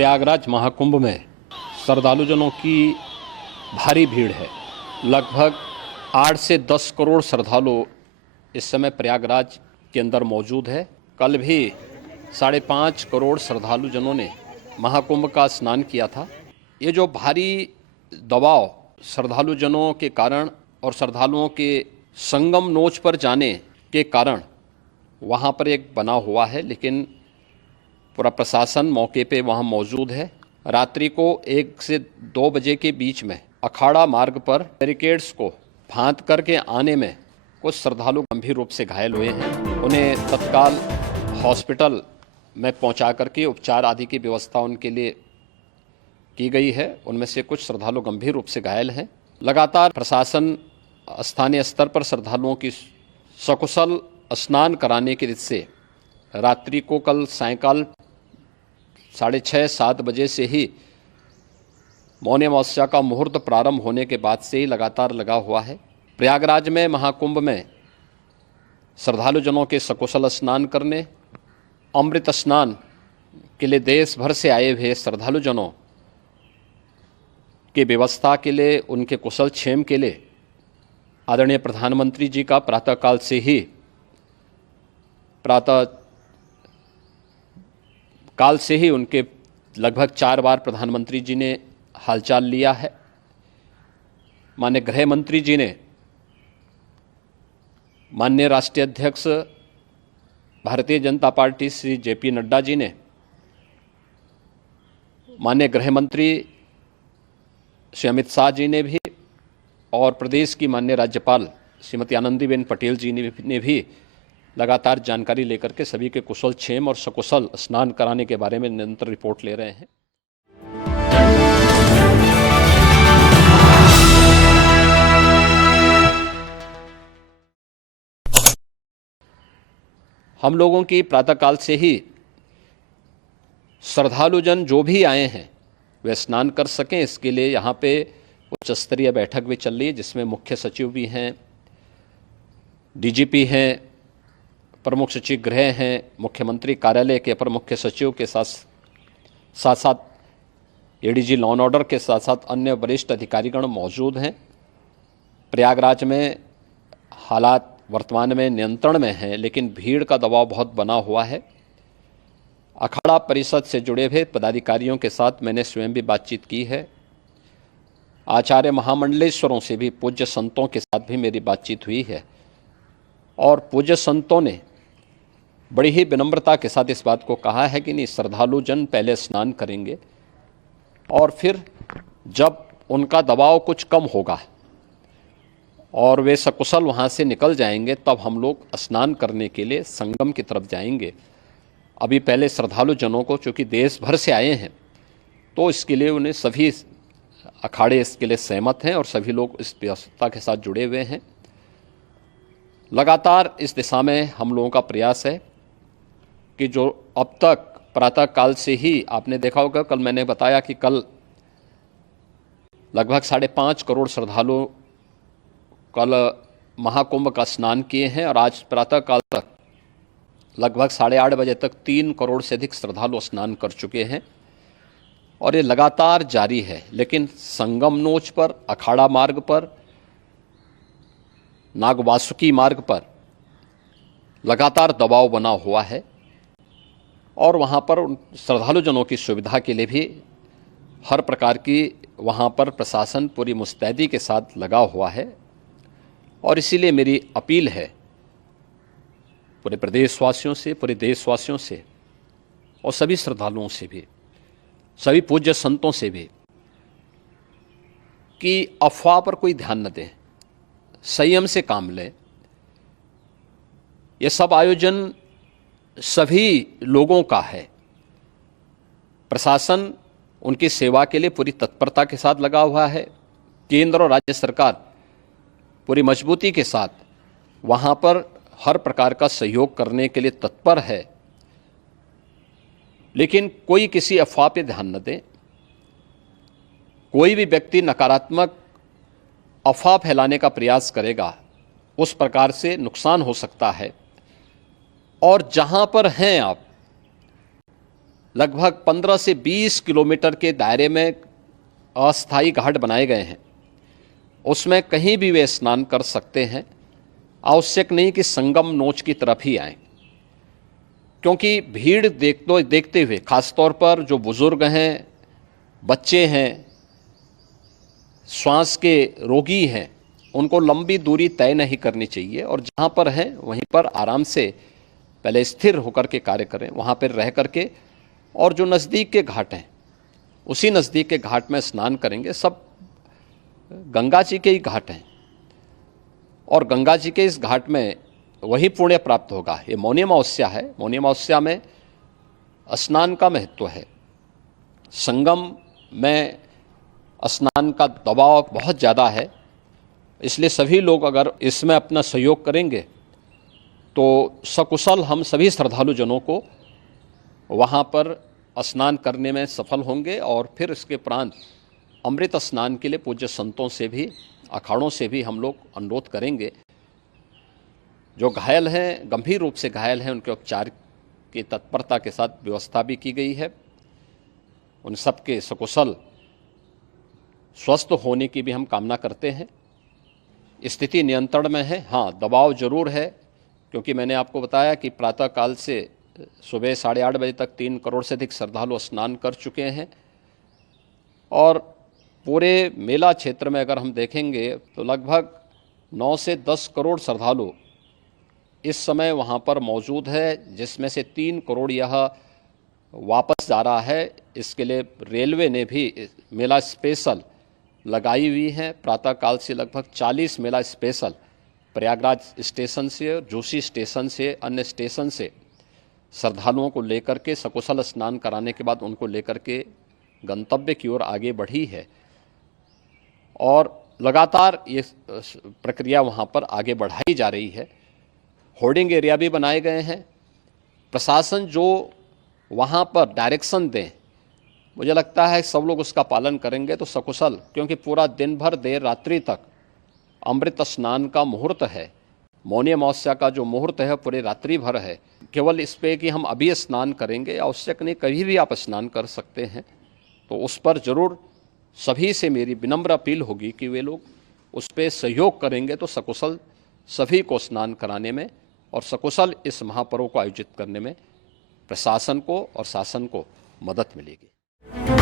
प्रयागराज महाकुंभ में श्रद्धालुजनों की भारी भीड़ है। लगभग 8 से 10 करोड़ श्रद्धालु इस समय प्रयागराज के अंदर मौजूद है। कल भी 5.5 करोड़ श्रद्धालुजनों ने महाकुंभ का स्नान किया था। ये जो भारी दबाव श्रद्धालुजनों के कारण और श्रद्धालुओं के संगम नोच पर जाने के कारण वहाँ पर एक बना हुआ है, लेकिन पूरा प्रशासन मौके पे वहाँ मौजूद है। रात्रि को 1 से 2 बजे के बीच में अखाड़ा मार्ग पर बैरिकेड्स को फांद करके आने में कुछ श्रद्धालु गंभीर रूप से घायल हुए हैं। उन्हें तत्काल हॉस्पिटल में पहुंचा करके उपचार आदि की व्यवस्था उनके लिए की गई है। उनमें से कुछ श्रद्धालु गंभीर रूप से घायल हैं। लगातार प्रशासन स्थानीय स्तर पर श्रद्धालुओं की सकुशल स्नान कराने की रीत से रात्रि को कल सायंकाल 6:30-7 बजे से ही मौनी अमावस्या का मुहूर्त प्रारंभ होने के बाद से ही लगातार लगा हुआ है। प्रयागराज में महाकुंभ में श्रद्धालुजनों के सकुशल स्नान करने, अमृत स्नान के लिए देश भर से आए हुए श्रद्धालुजनों की व्यवस्था के लिए, उनके कुशल क्षेम के लिए आदरणीय प्रधानमंत्री जी का प्रातःकाल से ही उनके लगभग 4 बार प्रधानमंत्री जी ने हालचाल लिया है। माननीय गृह मंत्री जी ने, माननीय राष्ट्रीय अध्यक्ष भारतीय जनता पार्टी श्री JP नड्डा जी ने, माननीय गृह मंत्री श्री अमित शाह जी ने भी और प्रदेश की माननीय राज्यपाल श्रीमती आनंदीबेन पटेल जी ने भी लगातार जानकारी लेकर के सभी के कुशल क्षेम और सकुशल स्नान कराने के बारे में निरंतर रिपोर्ट ले रहे हैं। हम लोगों की प्रातःकाल से ही श्रद्धालुजन जो भी आए हैं वे स्नान कर सकें, इसके लिए यहाँ पे उच्च स्तरीय बैठक भी चल रही है, जिसमें मुख्य सचिव भी हैं, DGP हैं, प्रमुख सचिव गृह हैं, मुख्यमंत्री कार्यालय के अपर मुख्य सचिव के साथ साथ ADG लॉ एंड ऑर्डर के साथ साथ अन्य वरिष्ठ अधिकारीगण मौजूद हैं। प्रयागराज में हालात वर्तमान में नियंत्रण में हैं, लेकिन भीड़ का दबाव बहुत बना हुआ है। अखाड़ा परिषद से जुड़े हुए पदाधिकारियों के साथ मैंने स्वयं भी बातचीत की है। आचार्य महामंडलेश्वरों से भी, पूज्य संतों के साथ भी मेरी बातचीत हुई है और पूज्य संतों ने बड़ी ही विनम्रता के साथ इस बात को कहा है कि नहीं, श्रद्धालु जन पहले स्नान करेंगे और फिर जब उनका दबाव कुछ कम होगा और वे सकुशल वहाँ से निकल जाएंगे, तब हम लोग स्नान करने के लिए संगम की तरफ जाएंगे। अभी पहले श्रद्धालु जनों को, चूँकि देश भर से आए हैं, तो इसके लिए उन्हें सभी अखाड़े इसके लिए सहमत हैं और सभी लोग इस व्यवस्था के साथ जुड़े हुए हैं। लगातार इस दिशा में हम लोगों का प्रयास है कि जो अब तक प्रातःकाल से ही आपने देखा होगा, कल मैंने बताया कि कल लगभग 5.5 करोड़ श्रद्धालु कल महाकुंभ का स्नान किए हैं और आज प्रातःकाल तक लगभग 8:30 बजे तक 3 करोड़ से अधिक श्रद्धालु स्नान कर चुके हैं और ये लगातार जारी है। लेकिन संगम नोच पर, अखाड़ा मार्ग पर, नागवासुकी मार्ग पर लगातार दबाव बना हुआ है और वहाँ पर श्रद्धालुजनों की सुविधा के लिए भी हर प्रकार की वहाँ पर प्रशासन पूरी मुस्तैदी के साथ लगा हुआ है। और इसीलिए मेरी अपील है पूरे प्रदेशवासियों से, पूरे देशवासियों से और सभी श्रद्धालुओं से भी, सभी पूज्य संतों से भी कि अफवाह पर कोई ध्यान न दें, संयम से काम लें। ये सब आयोजन सभी लोगों का है। प्रशासन उनकी सेवा के लिए पूरी तत्परता के साथ लगा हुआ है। केंद्र और राज्य सरकार पूरी मजबूती के साथ वहाँ पर हर प्रकार का सहयोग करने के लिए तत्पर है। लेकिन कोई किसी अफवाह पे ध्यान न दें। कोई भी व्यक्ति नकारात्मक अफवाह फैलाने का प्रयास करेगा, उस प्रकार से नुकसान हो सकता है। और जहां पर हैं आप, लगभग 15 से 20 किलोमीटर के दायरे में अस्थायी घाट बनाए गए हैं। उसमें कहीं भी वे स्नान कर सकते हैं। आवश्यक नहीं कि संगम नोच की तरफ ही आएं, क्योंकि भीड़ देखते हुए खासतौर पर जो बुजुर्ग हैं, बच्चे हैं, श्वास के रोगी हैं, उनको लंबी दूरी तय नहीं करनी चाहिए और जहाँ पर हैं वहीं पर आराम से पहले स्थिर होकर के कार्य करें, वहाँ पर रह करके, और जो नज़दीक के घाट हैं उसी नज़दीक के घाट में स्नान करेंगे। सब गंगा जी के ही घाट हैं और गंगा जी के इस घाट में वही पुण्य प्राप्त होगा। ये मौनी अमावस्या है। मौनी अमावस्या में स्नान का महत्व है। संगम में स्नान का दबाव बहुत ज़्यादा है, इसलिए सभी लोग अगर इसमें अपना सहयोग करेंगे तो सकुशल हम सभी श्रद्धालु जनों को वहाँ पर स्नान करने में सफल होंगे और फिर इसके उपरांत अमृत स्नान के लिए पूज्य संतों से भी, अखाड़ों से भी हम लोग अनुरोध करेंगे। जो घायल हैं, गंभीर रूप से घायल हैं, उनके उपचार की तत्परता के साथ व्यवस्था भी की गई है। उन सब के सकुशल स्वस्थ होने की भी हम कामना करते हैं। स्थिति नियंत्रण में है। हाँ, दबाव जरूर है, क्योंकि मैंने आपको बताया कि प्रातःकाल से सुबह 8:30 बजे तक 3 करोड़ से अधिक श्रद्धालु स्नान कर चुके हैं और पूरे मेला क्षेत्र में अगर हम देखेंगे तो लगभग 9 से 10 करोड़ श्रद्धालु इस समय वहाँ पर मौजूद है, जिसमें से 3 करोड़ यह वापस जा रहा है। इसके लिए रेलवे ने भी मेला स्पेशल लगाई हुई है। प्रातःकाल से लगभग 40 मेला स्पेशल प्रयागराज स्टेशन से, जोशी स्टेशन से, अन्य स्टेशन से श्रद्धालुओं को लेकर के सकुशल स्नान कराने के बाद उनको लेकर के गंतव्य की ओर आगे बढ़ी है और लगातार ये प्रक्रिया वहाँ पर आगे बढ़ाई जा रही है। होर्डिंग एरिया भी बनाए गए हैं। प्रशासन जो वहाँ पर डायरेक्शन दें, मुझे लगता है सब लोग उसका पालन करेंगे तो सकुशल, क्योंकि पूरा दिन भर देर रात्रि तक अमृत स्नान का मुहूर्त है। मौनी अमावस्या का जो मुहूर्त है पूरे रात्रि भर है। केवल इस पे कि हम अभी स्नान करेंगे, आवश्यक नहीं, कभी भी आप स्नान कर सकते हैं। तो उस पर जरूर सभी से मेरी विनम्र अपील होगी कि वे लोग उस पर सहयोग करेंगे तो सकुशल सभी को स्नान कराने में और सकुशल इस महापर्व को आयोजित करने में प्रशासन को और शासन को मदद मिलेगी।